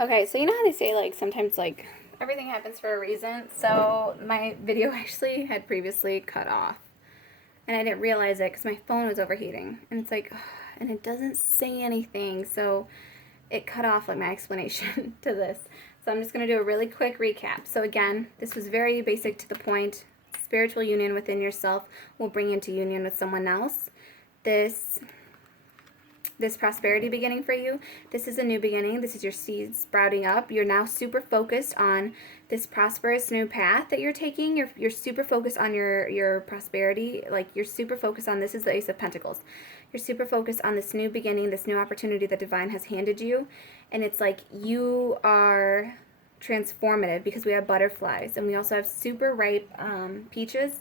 Okay, so you know how they say, like, sometimes, like, everything happens for a reason? So my video actually had previously cut off. And I didn't realize it because my phone was overheating. And it's like, ugh, and it doesn't say anything. So it cut off, like, my explanation to this. So I'm just going to do a really quick recap. So again, this was very basic to the point. Spiritual union within yourself will bring you into union with someone else. This prosperity beginning for you, this is a new beginning. This is your seeds sprouting up. You're now super focused on this prosperous new path that you're taking. You're super focused on your prosperity. Like, you're super focused on, this is the Ace of Pentacles. You're super focused on this new beginning, this new opportunity that Divine has handed you. And it's like you are transformative because we have butterflies and we also have super ripe peaches.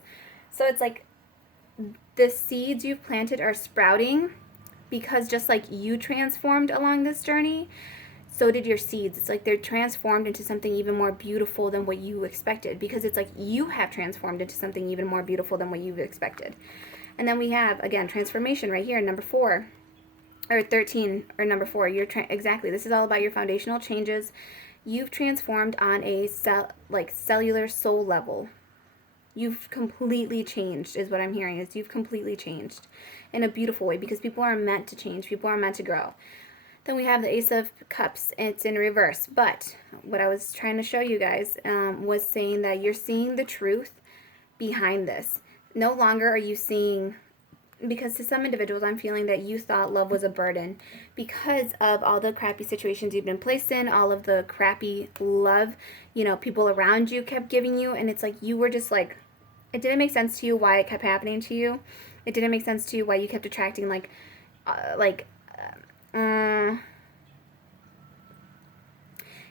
So it's like the seeds you've planted are sprouting, because just like you transformed along this journey, so did your seeds. It's like they're transformed into something even more beautiful than what you expected, because it's like you have transformed into something even more beautiful than what you've expected. And then we have, again, transformation right here, number 4, or 13, or number 4. Exactly, this is all about your foundational changes. You've transformed on a cellular soul level. You've completely changed, is what I'm hearing, is you've completely changed in a beautiful way, because people are meant to change. People are meant to grow. Then we have the Ace of Cups. It's in reverse. But what I was trying to show you guys was saying that you're seeing the truth behind this. No longer are you seeing, because to some individuals, I'm feeling that you thought love was a burden because of all the crappy situations you've been placed in, all of the crappy love, people around you kept giving you. And it's like you were just like, it didn't make sense to you why it kept happening to you. It didn't make sense to you why you kept attracting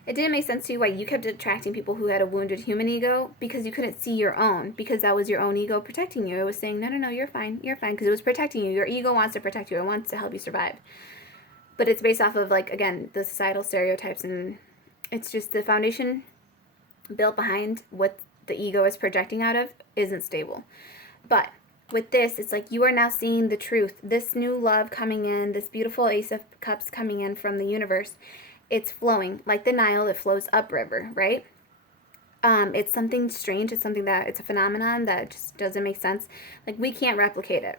it didn't make sense to you why you kept attracting people who had a wounded human ego, because you couldn't see your own, because that was your own ego protecting you. It was saying, no, you're fine, because it was protecting you. Your ego wants to protect you. It wants to help you survive. But it's based off of, like, again, the societal stereotypes, and it's just the foundation built behind what the ego is projecting out of isn't stable. But with this, it's like you are now seeing the truth. This new love coming in, this beautiful Ace of Cups coming in from the universe, it's flowing like the Nile. It flows upriver, right? It's something strange. It's something that, it's a phenomenon that just doesn't make sense. Like, we can't replicate it,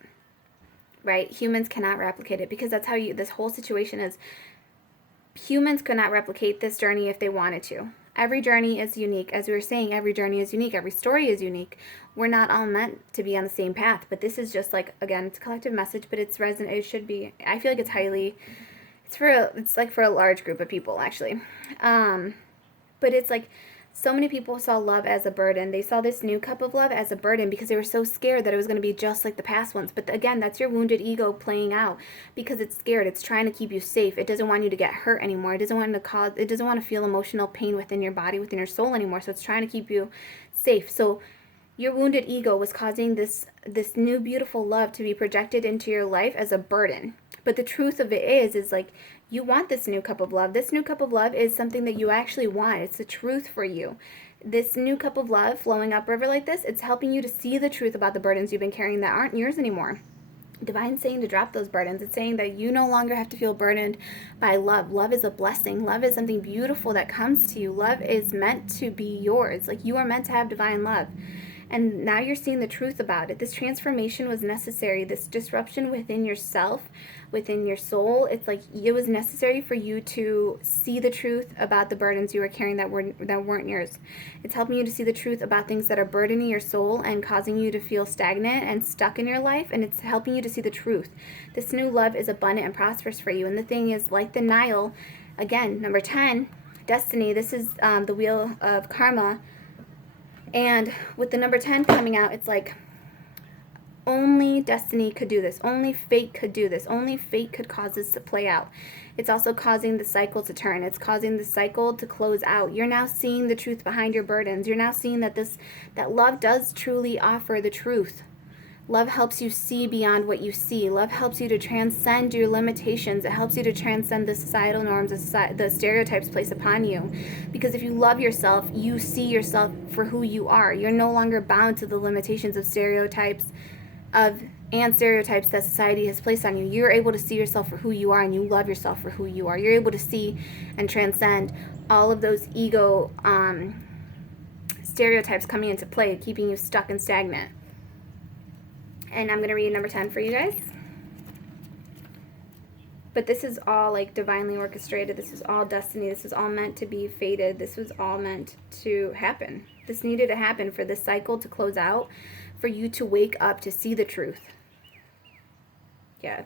right? Humans cannot replicate it, because that's how this whole situation is. Humans could not replicate this journey if they wanted to. Every journey is unique. As we were saying, every journey is unique. Every story is unique. We're not all meant to be on the same path. But this is just like, again, it's a collective message, but it's resonant. It should be. I feel like it's like for a large group of people, actually. But it's like, so many people saw love as a burden. They saw this new cup of love as a burden because they were so scared that it was going to be just like the past ones. But again, that's your wounded ego playing out, because it's scared. It's trying to keep you safe. It doesn't want you to get hurt anymore. It doesn't want to feel emotional pain within your body, within your soul anymore. So it's trying to keep you safe. So your wounded ego was causing this new beautiful love to be projected into your life as a burden. But the truth of it is like, you want this new cup of love. This new cup of love is something that you actually want. It's the truth for you. This new cup of love flowing upriver like this, it's helping you to see the truth about the burdens you've been carrying that aren't yours anymore. Divine's saying to drop those burdens. It's saying that you no longer have to feel burdened by love. Love is a blessing. Love is something beautiful that comes to you. Love is meant to be yours. Like, you are meant to have divine love. And now you're seeing the truth about it. This transformation was necessary. This disruption within yourself, within your soul, it's like it was necessary for you to see the truth about the burdens you were carrying that weren't yours. It's helping you to see the truth about things that are burdening your soul and causing you to feel stagnant and stuck in your life, and it's helping you to see the truth. This new love is abundant and prosperous for you. And the thing is, like the Nile, again, number 10, destiny, this is the wheel of karma. And with the number 10 coming out, it's like only destiny could do this. Only fate could do this. Only fate could cause this to play out. It's also causing the cycle to turn. It's causing the cycle to close out. You're now seeing the truth behind your burdens. You're now seeing that that love does truly offer the truth. Love helps you see beyond what you see. Love helps you to transcend your limitations. It helps you to transcend the societal norms, the stereotypes placed upon you. Because if you love yourself, you see yourself for who you are. You're no longer bound to the limitations of stereotypes, of and stereotypes that society has placed on you. You're able to see yourself for who you are, and you love yourself for who you are. You're able to see and transcend all of those ego stereotypes coming into play, keeping you stuck and stagnant. And I'm going to read number 10 for you guys. But this is all like divinely orchestrated. This is all destiny. This is all meant to be fated. This was all meant to happen. This needed to happen for this cycle to close out, for you to wake up to see the truth. Yeah.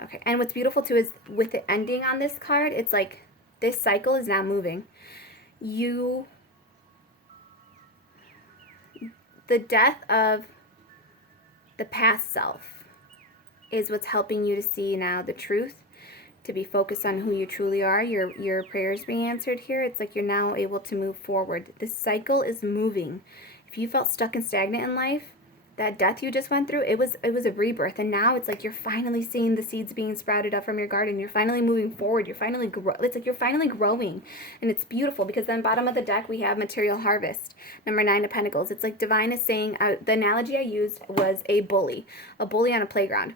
Okay. And what's beautiful too is with the ending on this card, it's like this cycle is now moving. The death of the past self is what's helping you to see now the truth, to be focused on who you truly are. Your prayers being answered here. It's like you're now able to move forward. This cycle is moving. If you felt stuck and stagnant in life, that death you just went through, it was a rebirth. And now it's like you're finally seeing the seeds being sprouted up from your garden. You're finally moving forward. It's like you're finally growing. And it's beautiful, because then bottom of the deck we have material harvest. Number 9 of Pentacles. It's like divine is saying, the analogy I used was a bully on a playground.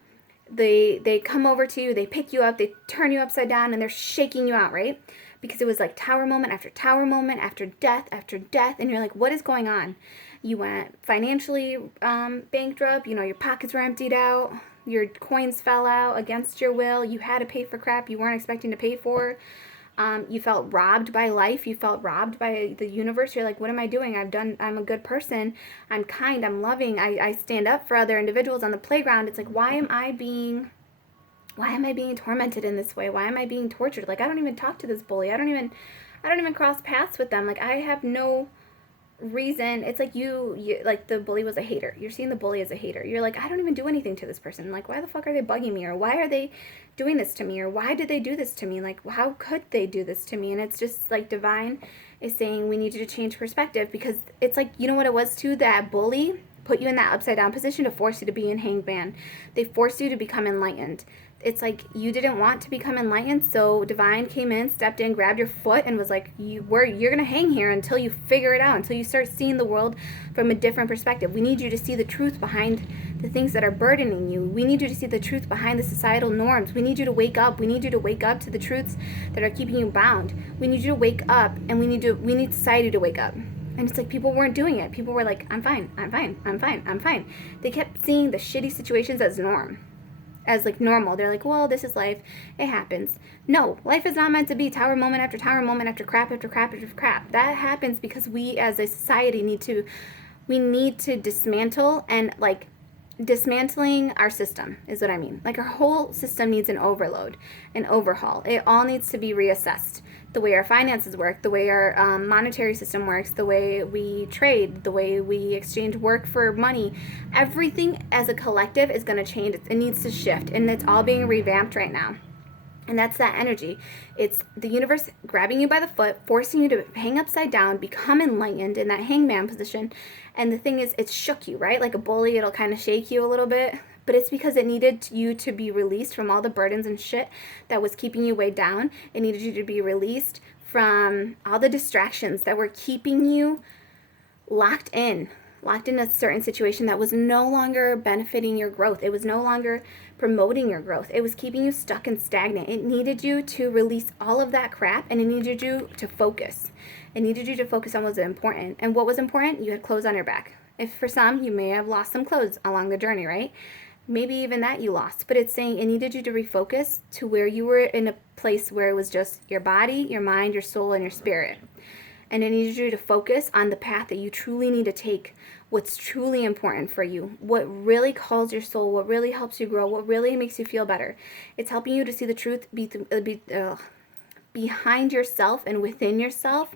They come over to you, they pick you up, they turn you upside down, and they're shaking you out, right? Because it was like tower moment after death, and you're like, what is going on? You went financially bankrupt, your pockets were emptied out, your coins fell out against your will, you had to pay for crap you weren't expecting to pay for. You felt robbed by life. You felt robbed by the universe. You're like, what am I doing? I'm a good person. I'm kind. I'm loving. I stand up for other individuals on the playground. It's like, why am I being tormented in this way? Why am I being tortured? Like, I don't even talk to this bully. I don't even cross paths with them. Like, I have no reason. It's like you like the bully was a hater. You're seeing the bully as a hater. You're like, I don't even do anything to this person. Like, why the fuck are they bugging me? Or why are they doing this to me? Or why did they do this to me? Like, how could they do this to me? And it's just like divine is saying we need you to change perspective, because it's like, you know what it was too? That bully put you in that upside down position to force you to be in hangman. They forced you to become enlightened. It's like you didn't want to become enlightened, so divine came in, stepped in, grabbed your foot, and was like, you're gonna hang here until you figure it out, until you start seeing the world from a different perspective. We need you to see the truth behind the things that are burdening you. We need you to see the truth behind the societal norms. We need you to wake up. We need you to wake up to the truths that are keeping you bound. We need you to wake up, and we need society to wake up. And it's like people weren't doing it. People were like, I'm fine. They kept seeing the shitty situations as like normal. They're like, well, this is life. It happens. No, life is not meant to be tower moment after tower moment after crap after crap after crap. That happens because we as a society need to dismantle, and like dismantling our system is what I mean. Like our whole system needs an overload, an overhaul. It all needs to be reassessed. The way our finances work, the way our monetary system works, the way we trade, the way we exchange work for money, everything as a collective is going to change. It needs to shift, and it's all being revamped right now. And that's that energy. It's the universe grabbing you by the foot, forcing you to hang upside down, become enlightened in that hangman position. And the thing is, it shook you, right? Like a bully, it'll kind of shake you a little bit. But it's because it needed you to be released from all the burdens and shit that was keeping you weighed down. It needed you to be released from all the distractions that were keeping you locked in a certain situation that was no longer benefiting your growth. It was no longer promoting your growth. It was keeping you stuck and stagnant. It needed you to release all of that crap, and it needed you to focus. It needed you to focus on what was important. And what was important? You had clothes on your back. If for some, you may have lost some clothes along the journey, right? Maybe even that you lost. But it's saying it needed you to refocus to where you were in a place where it was just your body, your mind, your soul, and your spirit. And it needed you to focus on the path that you truly need to take, what's truly important for you, what really calls your soul, what really helps you grow, what really makes you feel better. It's helping you to see the truth behind yourself and within yourself.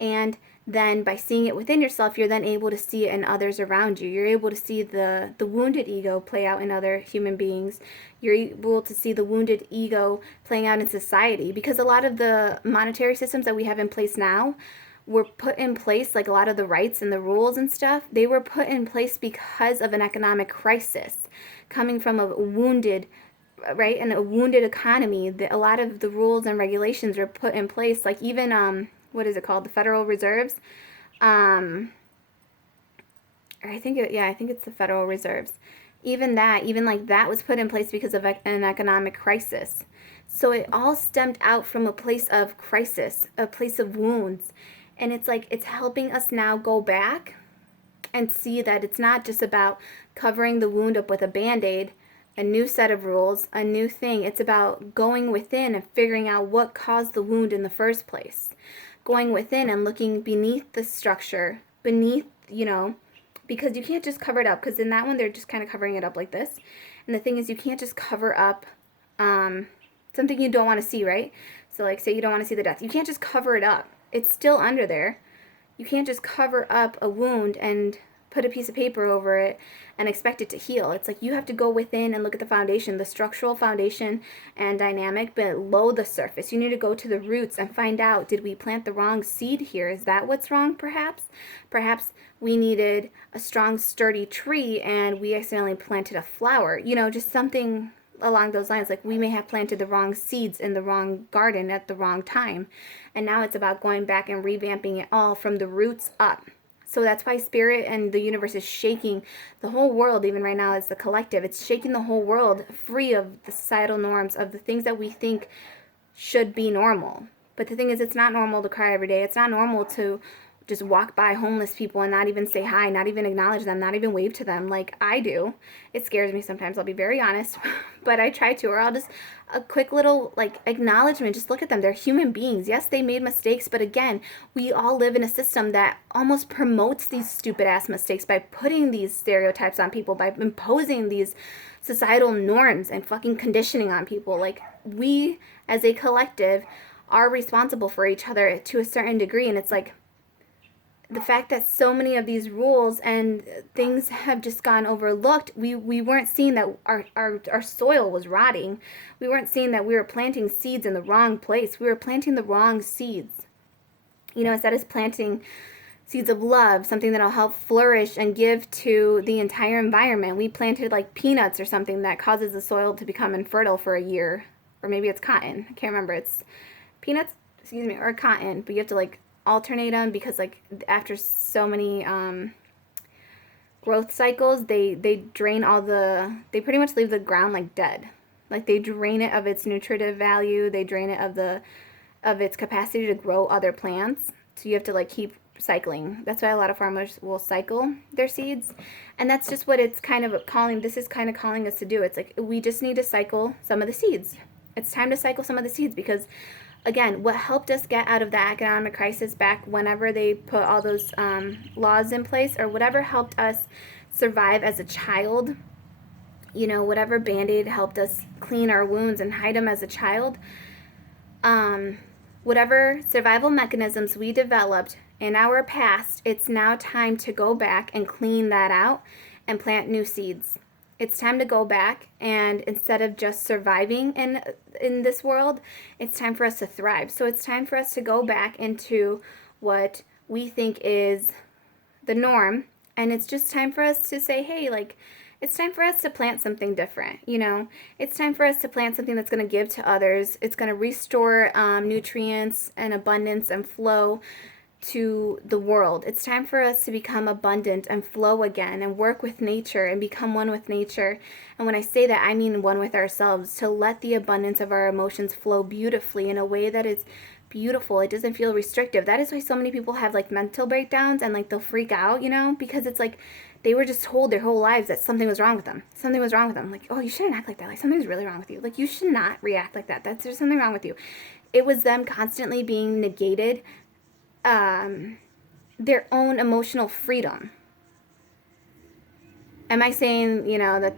And then by seeing it within yourself, you're then able to see it in others around you. You're able to see the wounded ego play out in other human beings. You're able to see the wounded ego playing out in society, because a lot of the monetary systems that we have in place now were put in place, like a lot of the rights and the rules and stuff, they were put in place because of an economic crisis coming from a wounded, right, and a wounded economy. A lot of the rules and regulations were put in place, like even what is it called, the Federal Reserves, I think it's the Federal Reserves. Even that, even like that was put in place because of an economic crisis. So it all stemmed out from a place of crisis, a place of wounds. And it's like, it's helping us now go back and see that it's not just about covering the wound up with a band-aid, a new set of rules, a new thing. It's about going within and figuring out what caused the wound in the first place. Going within and looking beneath the structure, beneath, because you can't just cover it up, because in that one they're just kind of covering it up like this. And the thing is, you can't just cover up something you don't want to see, right? So like, say you don't want to see the death. You can't just cover it up. It's still under there. You can't just cover up a wound and put a piece of paper over it and expect it to heal. It's like you have to go within and look at the foundation, the structural foundation and dynamic below the surface. You need to go to the roots and find out, did we plant the wrong seed here? Is that what's wrong, perhaps? Perhaps we needed a strong, sturdy tree and we accidentally planted a flower. Just something along those lines. Like, we may have planted the wrong seeds in the wrong garden at the wrong time. And now it's about going back and revamping it all from the roots up. So that's why spirit and the universe is shaking the whole world, even right now as the collective. It's shaking the whole world free of the societal norms, of the things that we think should be normal. But the thing is, it's not normal to cry every day. It's not normal to just walk by homeless people and not even say hi, not even acknowledge them, not even wave to them like I do. It scares me sometimes, I'll be very honest, but I try to, or I'll just, a quick little like acknowledgement, just look at them. They're human beings. Yes, they made mistakes, but again, we all live in a system that almost promotes these stupid ass mistakes by putting these stereotypes on people, by imposing these societal norms and fucking conditioning on people. Like, we as a collective are responsible for each other to a certain degree, and it's like, the fact that so many of these rules and things have just gone overlooked, we weren't seeing that our soil was rotting. We weren't seeing that we were planting seeds in the wrong place. We were planting the wrong seeds. Instead of planting seeds of love, something that'll help flourish and give to the entire environment, we planted like peanuts or something that causes the soil to become infertile for a year. Or maybe it's cotton. I can't remember. It's peanuts, or cotton, but you have to like alternate them, because like after so many growth cycles, they drain they pretty much leave the ground like dead. Like, they drain it of its nutritive value, they drain it of its capacity to grow other plants. So you have to like keep cycling. That's why a lot of farmers will cycle their seeds, and that's just what it's kind of calling. This is kind of calling us to do. It's like, we just need to cycle some of the seeds. It's time to cycle some of the seeds, because again, what helped us get out of the economic crisis back whenever they put all those laws in place, or whatever helped us survive as a child, whatever Band-Aid helped us clean our wounds and hide them as a child, whatever survival mechanisms we developed in our past, it's now time to go back and clean that out and plant new seeds. It's time to go back, and instead of just surviving in this world, it's time for us to thrive. So it's time for us to go back into what we think is the norm, and it's just time for us to say, hey, like, it's time for us to plant something different. It's time for us to plant something that's going to give to others. It's going to restore nutrients and abundance and flow to the world. It's time for us to become abundant and flow again and work with nature and become one with nature. And when I say that, I mean one with ourselves, to let the abundance of our emotions flow beautifully in a way that is beautiful. It doesn't feel restrictive. That is why so many people have like mental breakdowns and like they'll freak out, because it's like they were just told their whole lives that something was wrong with them. Something was wrong with them. Like, oh, you shouldn't act like that. Like, something's really wrong with you. Like, you should not react like that. There's something wrong with you. It was them constantly being negated their own emotional freedom. Am I saying, that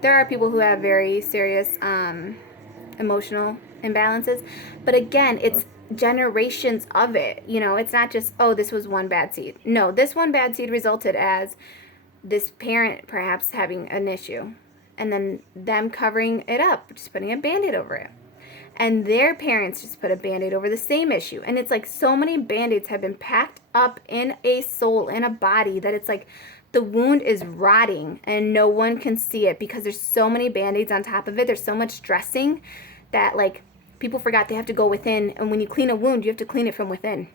there are people who have very serious emotional imbalances, but again, it's generations of it. It's not just, oh, this was one bad seed. No, this one bad seed resulted as this parent perhaps having an issue, and then them covering it up, just putting a Band-Aid over it. And their parents just put a Band-Aid over the same issue. And it's like so many Band-Aids have been packed up in a soul, in a body, that it's like the wound is rotting and no one can see it because there's so many Band-Aids on top of it. There's so much dressing that like people forgot they have to go within. And when you clean a wound, you have to clean it from within.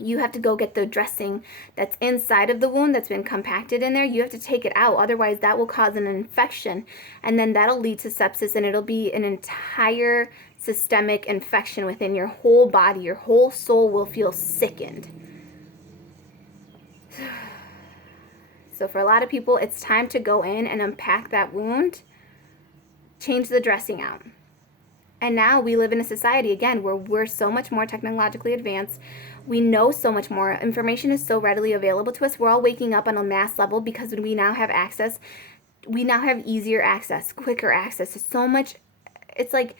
you have to go get the dressing that's inside of the wound that's been compacted in there. You have to take it out. Otherwise, that will cause an infection. And then that'll lead to sepsis, and it'll be an entire systemic infection within your whole body. Your whole soul will feel sickened. So for a lot of people, it's time to go in and unpack that wound, change the dressing out. And now we live in a society, again, where we're so much more technologically advanced. We know so much more. Information is so readily available to us. We're all waking up on a mass level because we now have access. We now have easier access, quicker access. It's so much. It's like,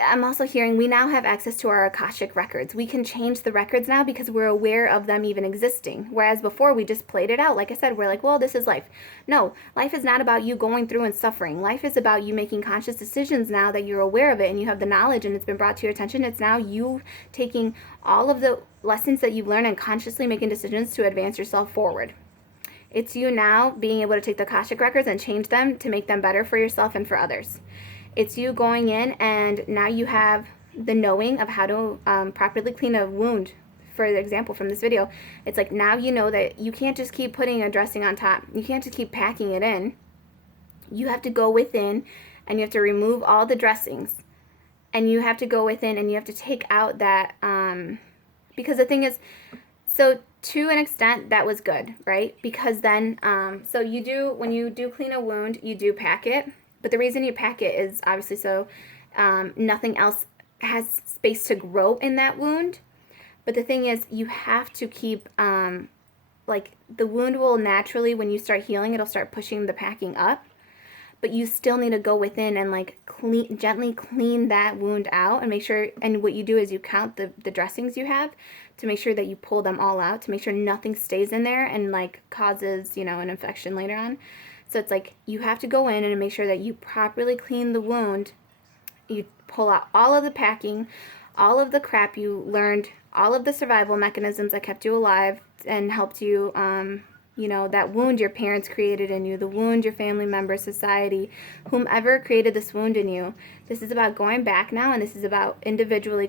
I'm also hearing we now have access to our Akashic records. We can change the records now because we're aware of them even existing. Whereas before we just played it out. Like I said, we're like, well, this is life. No, life is not about you going through and suffering. Life is about you making conscious decisions now that you're aware of it and you have the knowledge and it's been brought to your attention. It's now you taking all of the lessons that you've learned and consciously making decisions to advance yourself forward. It's you now being able to take the Akashic records and change them to make them better for yourself and for others. It's you going in and now you have the knowing of how to properly clean a wound. For example, from this video, it's like now you know that you can't just keep putting a dressing on top. You can't just keep packing it in. You have to go within and you have to remove all the dressings. And you have to go within and you have to take out that, because the thing is, so to an extent, that was good, right? Because then, so you do, when you do clean a wound, you do pack it. But the reason you pack it is obviously so nothing else has space to grow in that wound. But the thing is, you have to keep, like, the wound will naturally, when you start healing, it'll start pushing the packing up. But you still need to go within and, like, gently clean that wound out and make sure, and what you do is you count the dressings you have to make sure that you pull them all out, to make sure nothing stays in there and, like, causes, you know, an infection later on. So it's like you have to go in and make sure that you properly clean the wound. You pull out all of the packing, all of the crap you learned, all of the survival mechanisms that kept you alive and helped you, you know, that wound your parents created in you, the wound your family members, society, whomever created this wound in you. This is about going back now, and this is about individually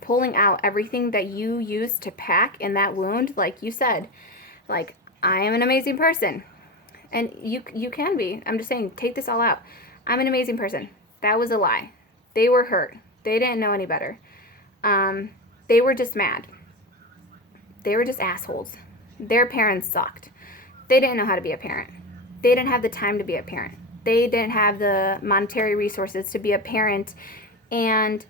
pulling out everything that you used to pack in that wound. Like you said, like, I am an amazing person. And you can be. I'm just saying, take this all out. I'm an amazing person. That was a lie. They were hurt. They didn't know any better. They were just mad. They were just assholes. Their parents sucked. They didn't know how to be a parent. They didn't have the time to be a parent. They didn't have the monetary resources to be a parent and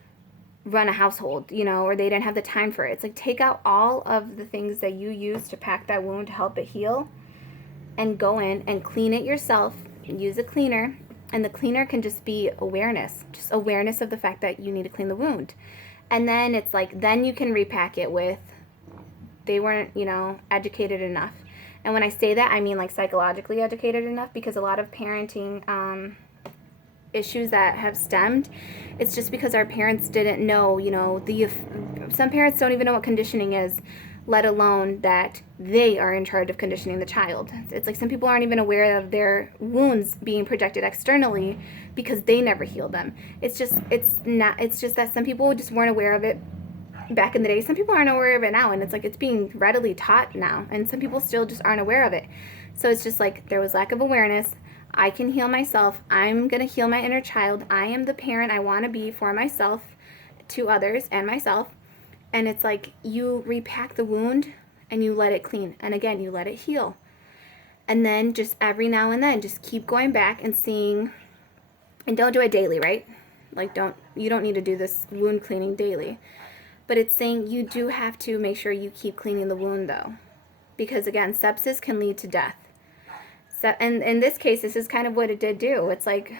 run a household, you know, or they didn't have the time for it. It's like, take out all of the things that you use to pack that wound to help it heal, and go in and clean it yourself. Use a cleaner, and the cleaner can just be awareness, just awareness of the fact that you need to clean the wound. And then it's like, then you can repack it with, they weren't, you know, educated enough. And when I say that, I mean like psychologically educated enough, because a lot of parenting issues that have stemmed, it's just because our parents didn't know, you know, some parents don't even know what conditioning is, let alone that they are in charge of conditioning the child. It's like some people aren't even aware of their wounds being projected externally because they never healed them. It's just that some people just weren't aware of it back in the day. Some people aren't aware of it now, and it's like it's being readily taught now, and some people still just aren't aware of it. So it's just like there was lack of awareness. I can heal myself. I'm going to heal my inner child. I am the parent I want to be for myself, to others, and myself. And it's like you repack the wound and you let it clean. And again, you let it heal. And then just every now and then, just keep going back and seeing, and don't do it daily, right? Like you don't need to do this wound cleaning daily. But it's saying you do have to make sure you keep cleaning the wound though. Because again, sepsis can lead to death. So, and in this case, this is kind of what it did do. It's like,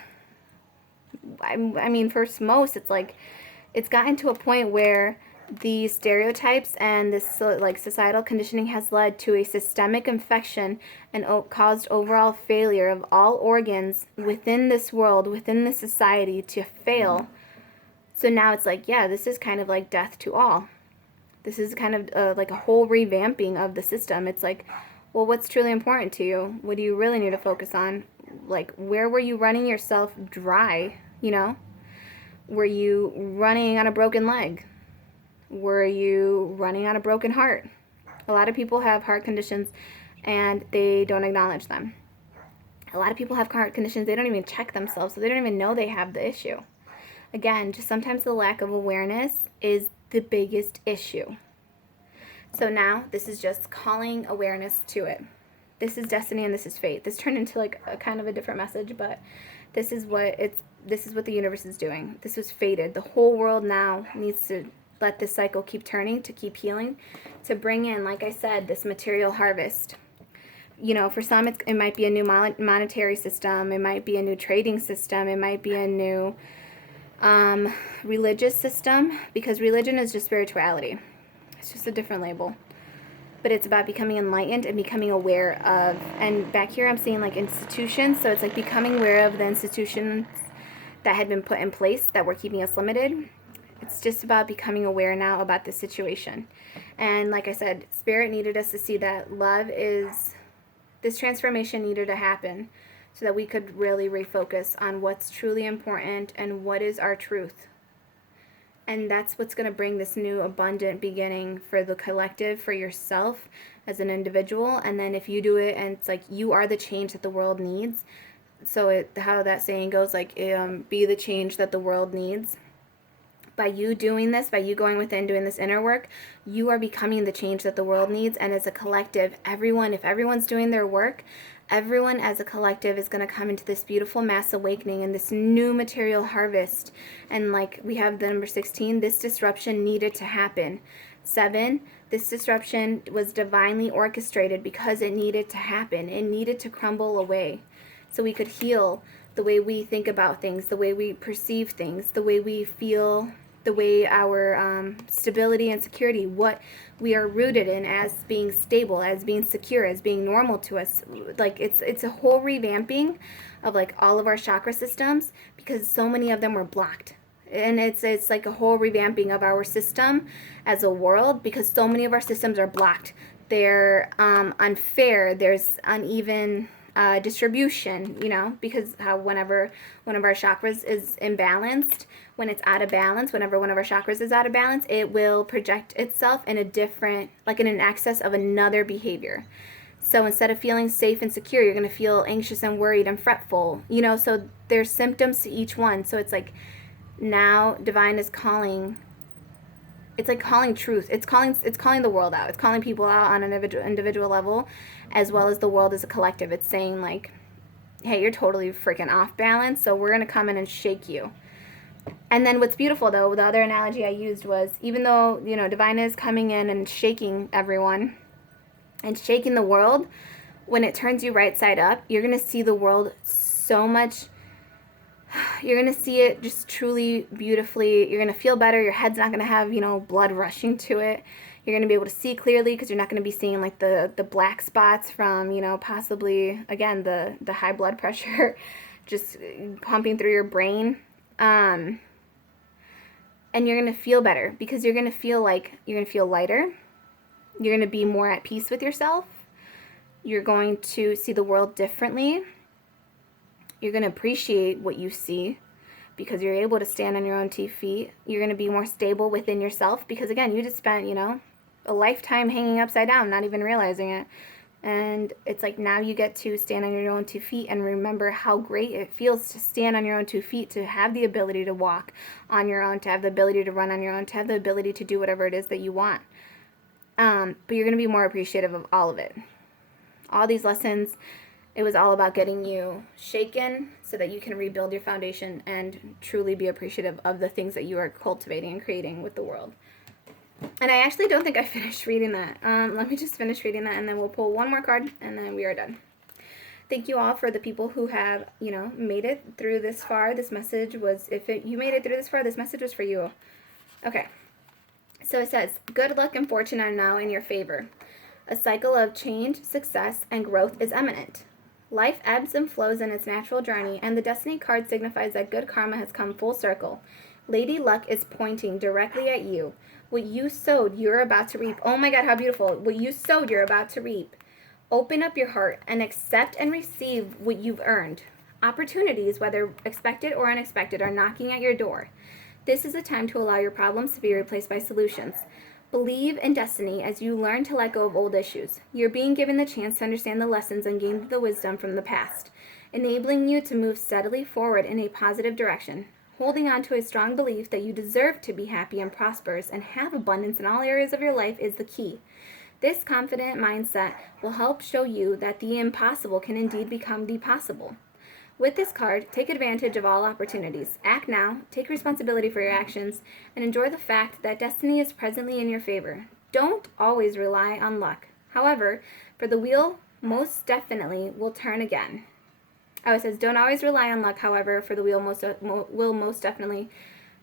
I mean, for most, it's like, it's gotten to a point where the stereotypes and this like societal conditioning has led to a systemic infection and caused overall failure of all organs within this world, within this society, to fail. So now it's like, yeah, this is kind of like death to all. This is kind of like a whole revamping of the system. It's like, well, what's truly important to you? What do you really need to focus on? Like, where were you running yourself dry, you know? Were you running on a broken leg? Were you running on a broken heart? A lot of people have heart conditions and they don't acknowledge them. A lot of people have heart conditions, they don't even check themselves, so they don't even know they have the issue. Again, just sometimes the lack of awareness is the biggest issue. So now this is just calling awareness to it. This is destiny and this is fate. This turned into like a kind of a different message, but this is what the universe is doing. This was fated. The whole world now needs to let this cycle keep turning, to keep healing, to bring in, like I said, this material harvest. You know, for some it might be a new monetary system, it might be a new trading system, it might be a new religious system, because religion is just spirituality. It's just a different label. But it's about becoming enlightened and becoming aware of, and back here I'm seeing like institutions, so it's like becoming aware of the institutions that had been put in place that were keeping us limited. It's just about becoming aware now about the situation. And like I said, Spirit needed us to see that love is, this transformation needed to happen so that we could really refocus on what's truly important and what is our truth. And that's what's going to bring this new abundant beginning for the collective, for yourself as an individual. And then if you do it, and it's like you are the change that the world needs. So how that saying goes, like, be the change that the world needs. By you doing this, by you going within, doing this inner work, you are becoming the change that the world needs. And as a collective, everyone, if everyone's doing their work, everyone as a collective is going to come into this beautiful mass awakening and this new material harvest. And like we have the number 16, this disruption needed to happen. 7, this disruption was divinely orchestrated because it needed to happen. It needed to crumble away so we could heal the way we think about things, the way we perceive things, the way we feel, the way our stability and security, what we are rooted in as being stable, as being secure, as being normal to us. Like it's a whole revamping of like all of our chakra systems, because so many of them were blocked. And it's like a whole revamping of our system as a world, because so many of our systems are blocked. They're unfair. There's uneven distribution, you know, because how whenever one of our chakras is imbalanced, when it's out of balance, whenever one of our chakras is out of balance, it will project itself in a different, like in an excess of another behavior. So instead of feeling safe and secure, you're going to feel anxious and worried and fretful, you know, so there's symptoms to each one. So it's like now divine is calling, it's like calling truth. It's calling the world out. It's calling people out on an individual level, as well as the world as a collective. It's saying like, hey, you're totally freaking off balance, so we're going to come in and shake you. And then what's beautiful though, the other analogy I used was, even though, you know, divine is coming in and shaking everyone and shaking the world, when it turns you right side up, you're going to see the world so much. You're going to see it just truly beautifully. You're going to feel better. Your head's not going to have, you know, blood rushing to it. You're going to be able to see clearly, because you're not going to be seeing like the black spots from, you know, possibly, again, the high blood pressure just pumping through your brain. And you're going to feel better, because you're going to feel like you're going to feel lighter. You're going to be more at peace with yourself. You're going to see the world differently. You're going to appreciate what you see, because you're able to stand on your own 2 feet. You're going to be more stable within yourself, because again, you just spent, you know, a lifetime hanging upside down, not even realizing it. And it's like now you get to stand on your own 2 feet and remember how great it feels to stand on your own 2 feet, to have the ability to walk on your own, to have the ability to run on your own, to have the ability to do whatever it is that you want. But you're going to be more appreciative of all of it. All these lessons, it was all about getting you shaken so that you can rebuild your foundation and truly be appreciative of the things that you are cultivating and creating with the world. And I actually don't think I finished reading that. Let me just finish reading that, and then we'll pull one more card, and then we are done. Thank you all for the people who have, you know, made it through this far. This message was, you made it through this far, this message was for you. Okay. So it says, good luck and fortune are now in your favor. A cycle of change, success, and growth is imminent. Life ebbs and flows in its natural journey, and the Destiny card signifies that good karma has come full circle. Lady Luck is pointing directly at you. What you sowed, you're about to reap. Oh my God, how beautiful. What you sowed, you're about to reap. Open up your heart and accept and receive what you've earned. Opportunities, whether expected or unexpected, are knocking at your door. This is a time to allow your problems to be replaced by solutions. Believe in destiny as you learn to let go of old issues. You're being given the chance to understand the lessons and gain the wisdom from the past, enabling you to move steadily forward in a positive direction. Holding on to a strong belief that you deserve to be happy and prosperous and have abundance in all areas of your life is the key. This confident mindset will help show you that the impossible can indeed become the possible. With this card, take advantage of all opportunities. Act now, take responsibility for your actions, and enjoy the fact that destiny is presently in your favor. Don't always rely on luck. However, for the wheel most definitely will turn again. Oh, it says don't always rely on luck, however, for the wheel will most definitely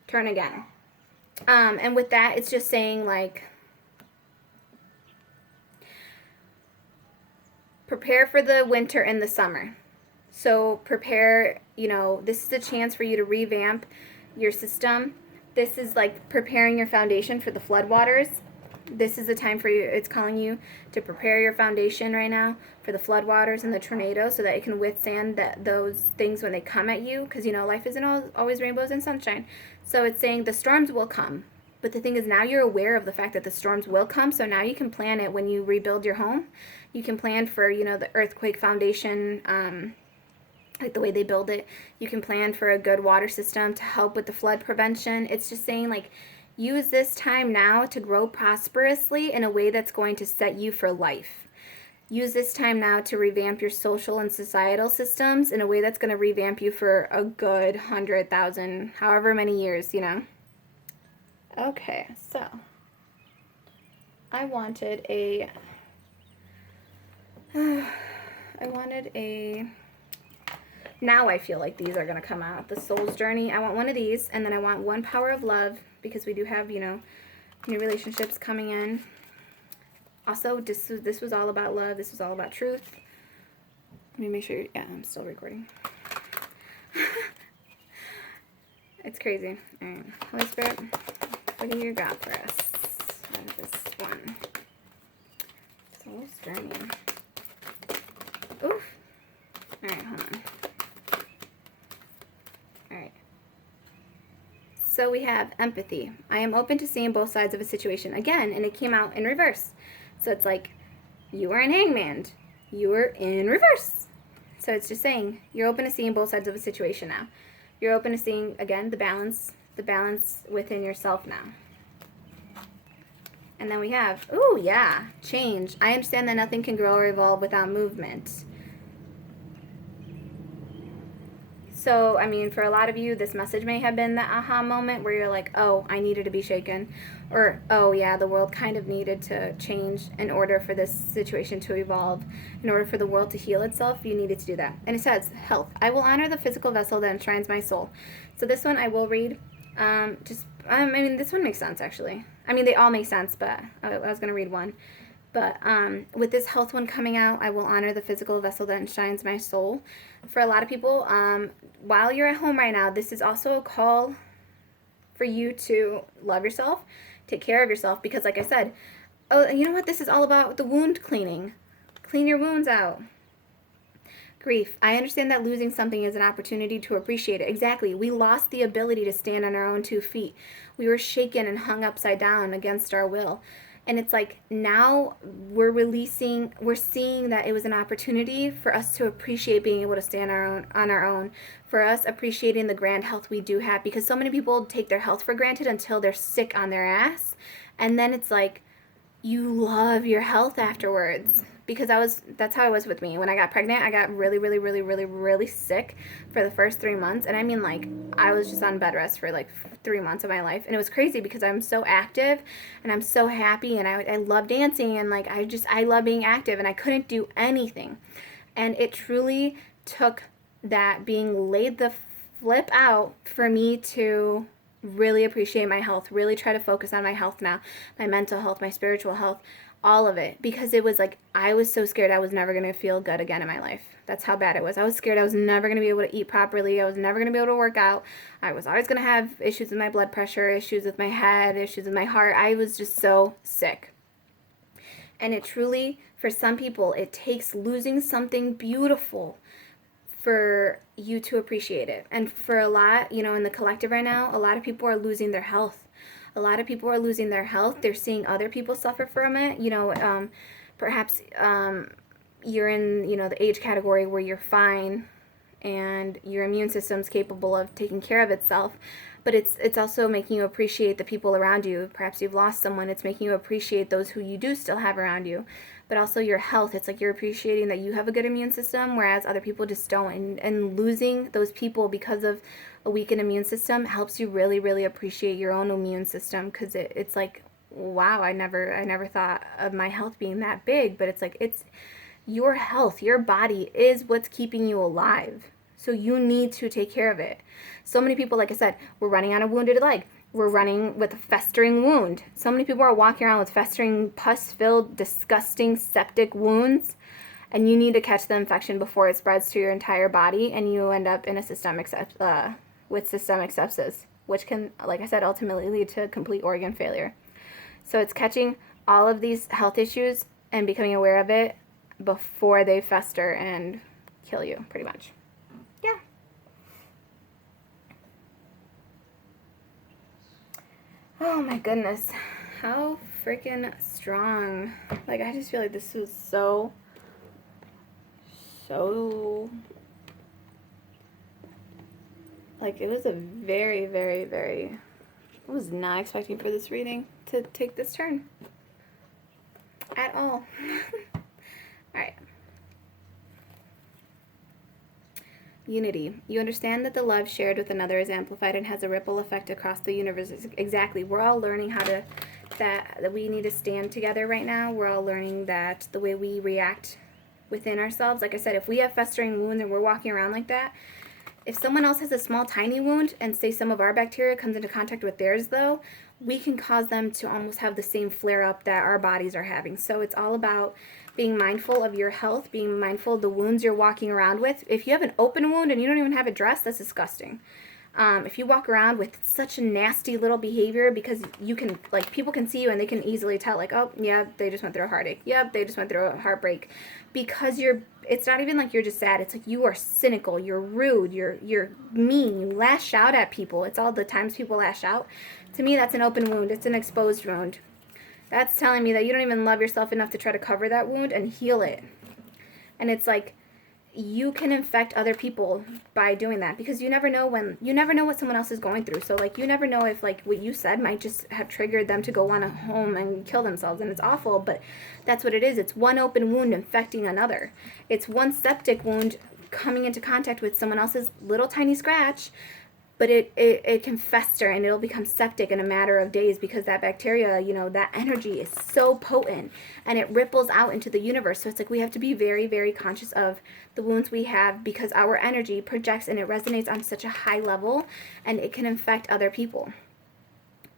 turn again. And with that, it's just saying, like, prepare for the winter and the summer. So prepare, this is a chance for you to revamp your system. This is like preparing your foundation for the floodwaters. This is the time for you, it's calling you to prepare your foundation right now for the floodwaters and the tornadoes so that it can withstand those things when they come at you. Because, life isn't always rainbows and sunshine. So it's saying the storms will come. But the thing is, now you're aware of the fact that the storms will come, so now you can plan it when you rebuild your home. You can plan for, the earthquake foundation, like the way they build it. You can plan for a good water system to help with the flood prevention. It's just saying, like, use this time now to grow prosperously in a way that's going to set you for life. Use this time now to revamp your social and societal systems in a way that's going to revamp you for a good 100,000, however many years, Okay, so I wanted a now I feel like these are going to come out. The Soul's Journey. I want one of these, and then I want one Power of Love, because we do have, new relationships coming in. Also, this was all about love. This was all about truth. Let me make sure, yeah, I'm still recording. It's crazy. All right, Holy Spirit, what do you got for us out of this one? Soul's Journey. Oof. All right, hold on. Alright. So we have empathy. I am open to seeing both sides of a situation. Again, and it came out in reverse. So it's like, you are an hangman. You are in reverse. So it's just saying, you're open to seeing both sides of a situation now. You're open to seeing, again, the balance within yourself now. And then we have, ooh, yeah, change. I understand that nothing can grow or evolve without movement. So, I mean, for a lot of you, this message may have been the aha moment where you're like, oh, I needed to be shaken. Or, oh, yeah, the world kind of needed to change in order for this situation to evolve. In order for the world to heal itself, you needed to do that. And it says, health. I will honor the physical vessel that enshrines my soul. So this one I will read. This one makes sense, actually. I mean, they all make sense, but I was going to read one. But with this health one coming out, I will honor the physical vessel that enshrines my soul. For a lot of people, while you're at home right now, this is also a call for you to love yourself, take care of yourself, because like I said, oh, you know what? This is all about the wound cleaning. Clean your wounds out. Grief. I understand that losing something is an opportunity to appreciate it. Exactly. We lost the ability to stand on our own 2 feet. We were shaken and hung upside down against our will. And it's like, now we're seeing that it was an opportunity for us to appreciate being able to stand on our own, for us appreciating the grand health we do have, because so many people take their health for granted until they're sick on their ass. And then it's like, you love your health afterwards. Because that's how it was with me. When I got pregnant, I got really, really, really, really, really sick for the first 3 months. And I mean, like, I was just on bed rest for like 3 months of my life. And it was crazy because I'm so active and I'm so happy and I love dancing and like, I love being active and I couldn't do anything. And it truly took that being laid the flip out for me to really appreciate my health, really try to focus on my health now, my mental health, my spiritual health, all of it, because it was like, I was so scared I was never going to feel good again in my life. That's how bad it was. I was scared I was never going to be able to eat properly. I was never going to be able to work out. I was always going to have issues with my blood pressure, issues with my head, issues with my heart. I was just so sick. And it truly, for some people, it takes losing something beautiful for you to appreciate it. And for a lot, in the collective right now, a lot of people are losing their health. A lot of people are losing their health. They're seeing other people suffer from it. You know, perhaps you're in, you know, the age category where you're fine and your immune system's capable of taking care of itself, but it's also making you appreciate the people around you. Perhaps you've lost someone. It's making you appreciate those who you do still have around you, but also your health. It's like you're appreciating that you have a good immune system, whereas other people just don't. And losing those people because of a weakened immune system helps you really, really appreciate your own immune system, because it's like, wow, I never thought of my health being that big, but it's like, it's your health, your body is what's keeping you alive. So you need to take care of it. So many people, like I said, we're running on a wounded leg. We're running with a festering wound. So many people are walking around with festering, pus-filled, disgusting, septic wounds, and you need to catch the infection before it spreads to your entire body, and you end up in a systemic sepsis, which can, like I said, ultimately lead to complete organ failure. So it's catching all of these health issues and becoming aware of it before they fester and kill you, pretty much. Yeah. Oh my goodness. How freaking strong. Like, I just feel like this was so like, it was a very, very, very, I was not expecting for this reading to take this turn at all. Alright. Unity. You understand that the love shared with another is amplified and has a ripple effect across the universe. Exactly. We're all learning how to, that we need to stand together right now. We're all learning that the way we react within ourselves, like I said, if we have festering wounds and we're walking around like that, if someone else has a small tiny wound and say some of our bacteria comes into contact with theirs though, we can cause them to almost have the same flare up that our bodies are having. So it's all about being mindful of your health, being mindful of the wounds you're walking around with. If you have an open wound and you don't even have it dressed, that's disgusting. If you walk around with such a nasty little behavior, because you can, like, people can see you and they can easily tell, like, oh, yeah, they just went through a heartache. Yep, they just went through a heartbreak. Because it's not even like you're just sad. It's like you are cynical, you're rude, you're mean, you lash out at people. It's all the times people lash out. To me, that's an open wound. It's an exposed wound. That's telling me that you don't even love yourself enough to try to cover that wound and heal it. And it's like, you can infect other people by doing that, because you never know what someone else is going through. So, like, you never know if, like, what you said might just have triggered them to go on a home and kill themselves, and it's awful, but that's what it is. It's one open wound infecting another. It's one septic wound coming into contact with someone else's little tiny scratch, but it can fester and it'll become septic in a matter of days, because that bacteria, you know, that energy is so potent and it ripples out into the universe. So it's like we have to be very, very conscious of the wounds we have, because our energy projects and it resonates on such a high level, and it can infect other people.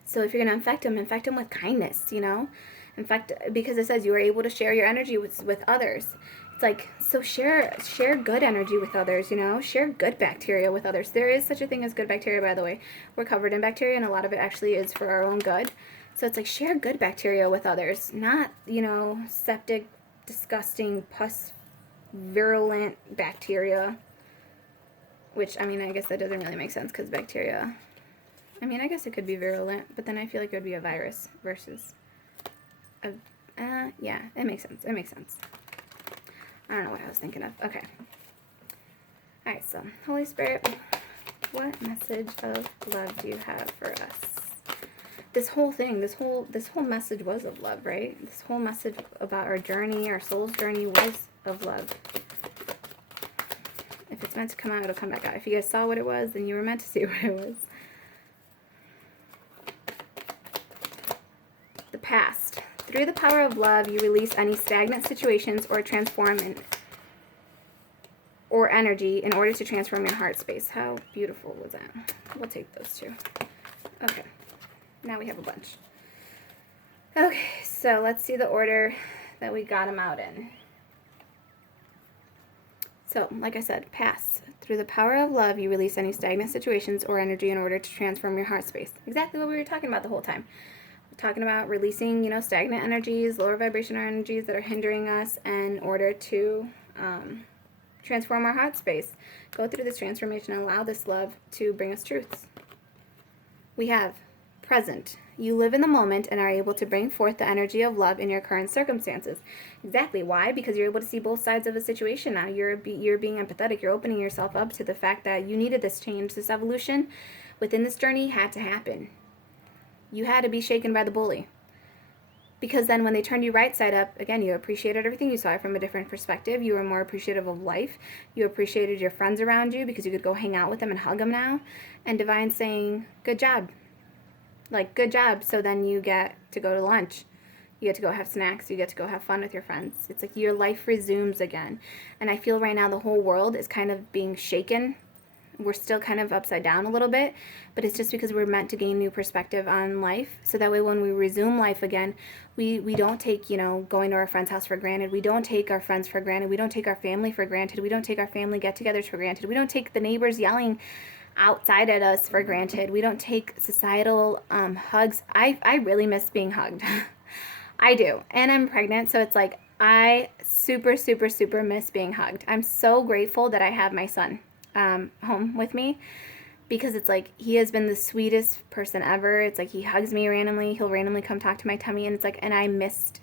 So if you're going to infect them with kindness, you know, because it says you are able to share your energy with others. It's like, so share good energy with others, you know, share good bacteria with others. There is such a thing as good bacteria, by the way. We're covered in bacteria, and a lot of it actually is for our own good. So it's like, share good bacteria with others, not, you know, septic, disgusting, pus, virulent bacteria, which, I mean, I guess that doesn't really make sense, because bacteria, I mean, I guess it could be virulent, but then I feel like it would be a virus versus yeah, it makes sense. It makes sense. I don't know what I was thinking of. Okay. Alright, so, Holy Spirit, what message of love do you have for us? This whole thing, this whole message was of love, right? This whole message about our journey, our soul's journey, was of love. If it's meant to come out, it'll come back out. If you guys saw what it was, then you were meant to see what it was. The past. Through the power of love, you release any stagnant situations or transform or energy in order to transform your heart space. How beautiful was that? We'll take those two. Okay. Now we have a bunch. Okay, so let's see the order that we got them out in. So, like I said, past. Through the power of love, you release any stagnant situations or energy in order to transform your heart space. Exactly what we were talking about the whole time. Talking about releasing, you know, stagnant energies, lower vibrational energies that are hindering us in order to transform our heart space. Go through this transformation and allow this love to bring us truths. We have present. You live in the moment and are able to bring forth the energy of love in your current circumstances. Exactly. Why? Because you're able to see both sides of a situation now. You're being empathetic. You're opening yourself up to the fact that you needed this change, this evolution within this journey had to happen. You had to be shaken by the bully. Because then when they turned you right side up, again, you appreciated everything. You saw it from a different perspective. You were more appreciative of life. You appreciated your friends around you because you could go hang out with them and hug them now. And Divine's saying, good job. Like, good job. So then you get to go to lunch. You get to go have snacks. You get to go have fun with your friends. It's like your life resumes again. And I feel right now the whole world is kind of being shaken. We're still kind of upside down a little bit, but it's just because we're meant to gain new perspective on life. So that way when we resume life again, we don't take, going to our friend's house for granted. We don't take our friends for granted. We don't take our family for granted. We don't take our family get-togethers for granted. We don't take the neighbors yelling outside at us for granted. We don't take societal hugs. I really miss being hugged. I do. And I'm pregnant, so it's like I super, super, super miss being hugged. I'm so grateful that I have my son home with me, because it's like he has been the sweetest person ever. It's like he hugs me randomly. He'll randomly come talk to my tummy, and it's like, and I missed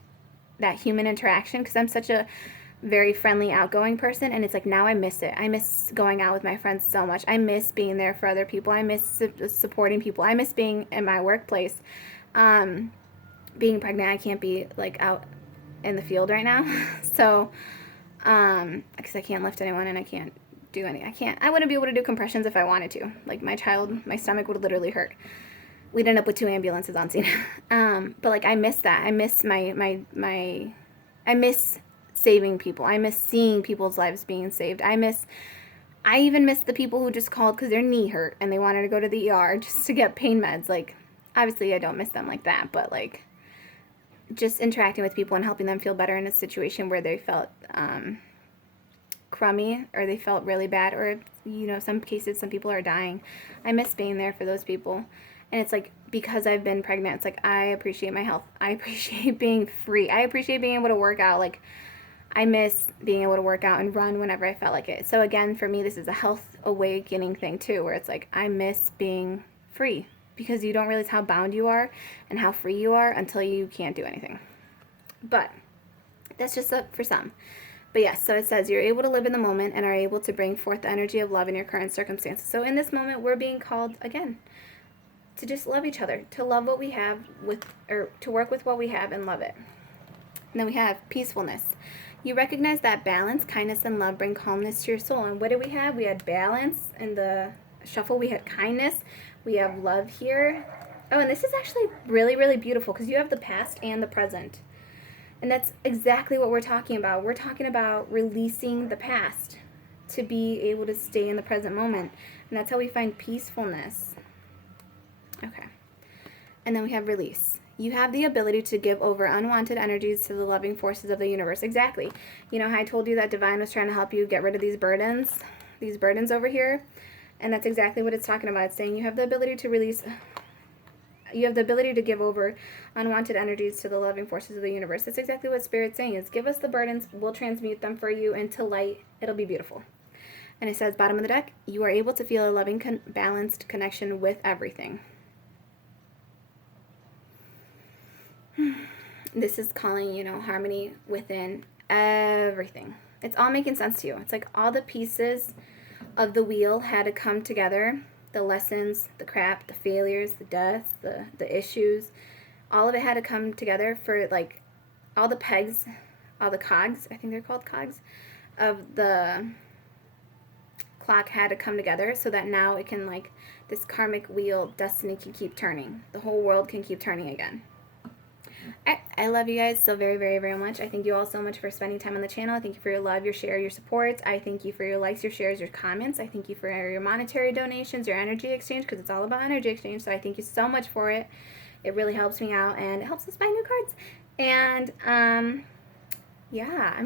that human interaction because I'm such a very friendly, outgoing person, and it's like now I miss it. I miss going out with my friends so much. I miss being there for other people. I miss supporting people. I miss being in my workplace. Being pregnant, I can't be like out in the field right now, so because I can't lift anyone and I can't do any. I wouldn't be able to do compressions if I wanted to. Like my stomach would literally hurt. We'd end up with 2 ambulances on scene. But like I miss that. I miss I miss saving people. I miss seeing people's lives being saved. I even miss the people who just called because their knee hurt and they wanted to go to the ER just to get pain meds. Like obviously I don't miss them like that, but like just interacting with people and helping them feel better in a situation where they felt crummy or they felt really bad, or some cases some people are dying. I miss being there for those people. And it's like because I've been pregnant, it's like I appreciate my health. I appreciate being free. I appreciate being able to work out. Like I miss being able to work out and run whenever I felt like it. So again, for me, this is a health awakening thing too, where it's like I miss being free, because you don't realize how bound you are and how free you are until you can't do anything. But that's just for some. But yes, so it says you're able to live in the moment and are able to bring forth the energy of love in your current circumstances. So in this moment, we're being called again to just love each other, to love what we have or to work with what we have and love it. And then we have peacefulness. You recognize that balance, kindness, and love bring calmness to your soul. And what did we have? We had balance in the shuffle. We had kindness. We have love here. Oh, and this is actually really, really beautiful because you have the past and the present. And that's exactly what we're talking about. We're talking about releasing the past to be able to stay in the present moment. And that's how we find peacefulness. Okay. And then we have release. You have the ability to give over unwanted energies to the loving forces of the universe. Exactly. You know how I told you that Divine was trying to help you get rid of these burdens over here? And that's exactly what it's talking about. It's saying you have the ability to release, you have the ability to give over unwanted energies to the loving forces of the universe. That's exactly what Spirit's saying is give us the burdens, we'll transmute them for you into light. It'll be beautiful. And it says, bottom of the deck, you are able to feel a loving, balanced connection with everything. This is calling, harmony within everything. It's all making sense to you. It's like all the pieces of the wheel had to come together. The lessons, the crap, the failures, the deaths, the issues. All of it had to come together for, like, all the pegs, all the cogs, I think they're called cogs, of the clock had to come together so that now it can, like, this karmic wheel, destiny can keep turning. The whole world can keep turning again. I love you guys so very, very, very much. I thank you all so much for spending time on the channel. I thank you for your love, your share, your support. I thank you for your likes, your shares, your comments. I thank you for your monetary donations, your energy exchange, because it's all about energy exchange. So I thank you so much for it. It really helps me out, and it helps us buy new cards. And, yeah,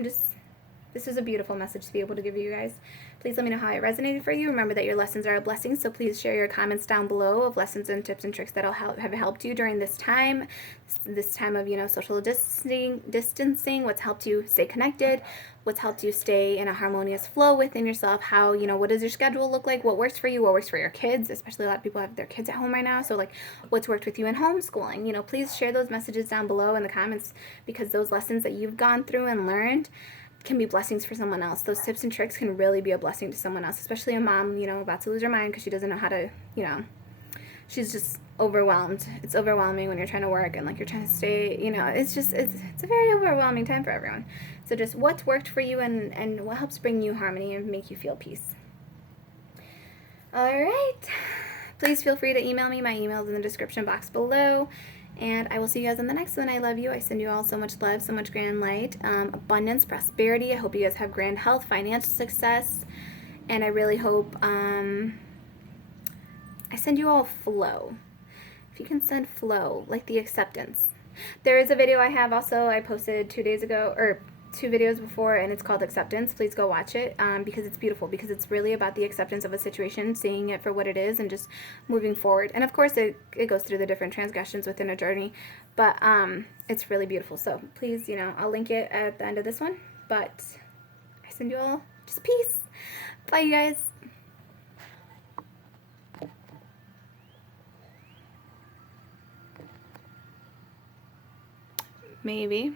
this is a beautiful message to be able to give you guys. Please let me know how it resonated for you. Remember that your lessons are a blessing, so please share your comments down below of lessons and tips and tricks that have helped you during this time of, you know, social distancing, what's helped you stay connected, what's helped you stay in a harmonious flow within yourself, how, you know, what does your schedule look like, what works for you, what works for your kids, especially a lot of people have their kids at home right now, so like what's worked with you in homeschooling. You know, please share those messages down below in the comments, because those lessons that you've gone through and learned can be blessings for someone else. Those tips and tricks can really be a blessing to someone else, especially a mom, you know, about to lose her mind because she doesn't know how to, you know, she's just overwhelmed. It's overwhelming when you're trying to work and like you're trying to stay, you know, it's a very overwhelming time for everyone. So just what's worked for you and what helps bring you harmony and make you feel peace. All right. Please feel free to email me. My email is in the description box below. And I will see you guys on the next one. I love you. I send you all so much love, so much grand light, abundance, prosperity. I hope you guys have grand health, financial success. And I really hope I send you all flow. If you can send flow, like the acceptance. There is a video I have also I posted 2 days ago, or 2 videos before, and it's called Acceptance. Please go watch it because it's beautiful, because it's really about the acceptance of a situation, seeing it for what it is and just moving forward. And of course it goes through the different transgressions within a journey, but it's really beautiful. So please, you know, I'll link it at the end of this one, but I send you all just peace. Bye, you guys. Maybe.